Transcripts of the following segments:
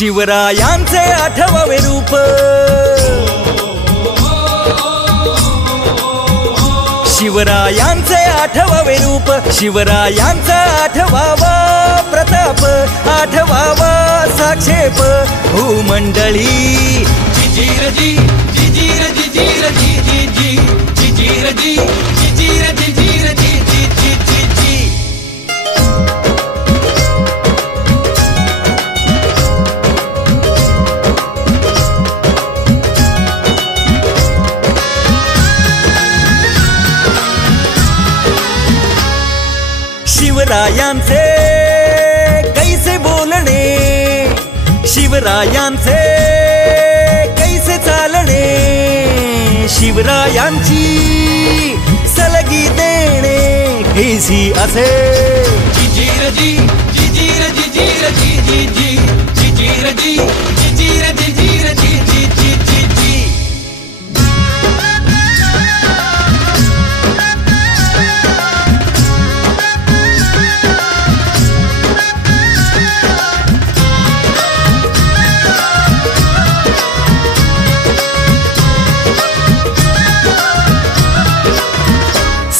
शिवरायांचे आठवावे रूप, शिवरायांचे आठवावे रूप, शिवरायांचा आठवावा प्रताप, आठवावा साक्षेप भूमंडळी। जिजीर जी जिजीर जिजीर जी जी जी जिजीर जी जिजीर जिजीर जी जी जी जी जी। शिवरायांचे कैसे बोलणे, शिवरायांचे कैसे चालणे, शिवरायांची सलगी देणे कैसी असे। जिजीर जी जिजीर जिजीर जी जी जी जिजीर जी जिजीर जिजीर जी जी जी जी जी।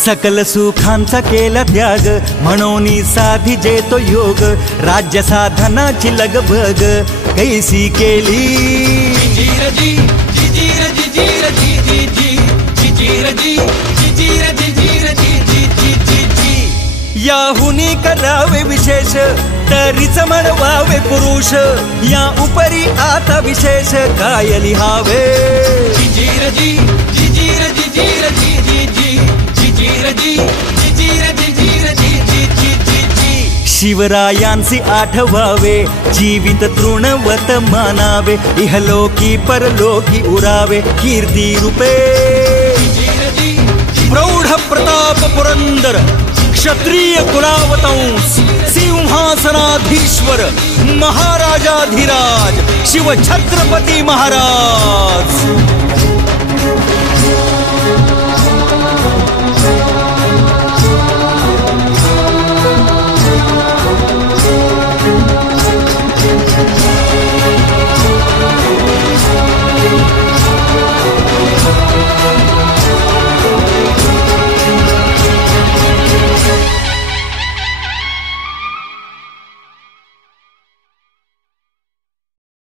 सकल सुखांचा केला त्याग, म्हणून साधिजे तो योग, राज्य साधनाची लगबग कैसी केली। जिजीर जी जिजीर जिजीर जी जी जी जिजीर जी जिजीर जिजीर जी जी जी जी जी। याहुनी करावे विशेष, तरीच म्हणवावे पुरुष, या उपरी आता विशेष काय लिहावे। जिजीर जी जिजीर जिजीर जी जी जी जिजीर जी जिजीर जिजीर जी जी जी जी जी। शिवरायांचे आठवावे, जीवित तृणवत मानावे, इहलोकी परलोकी उरावे कीर्ती रूपे। प्रौढ प्रताप पुरंदर, क्षत्रिय कुलावतंस, सिंहासनाधीश्वर, महाराजाधिराज शिव छत्रपती महाराज।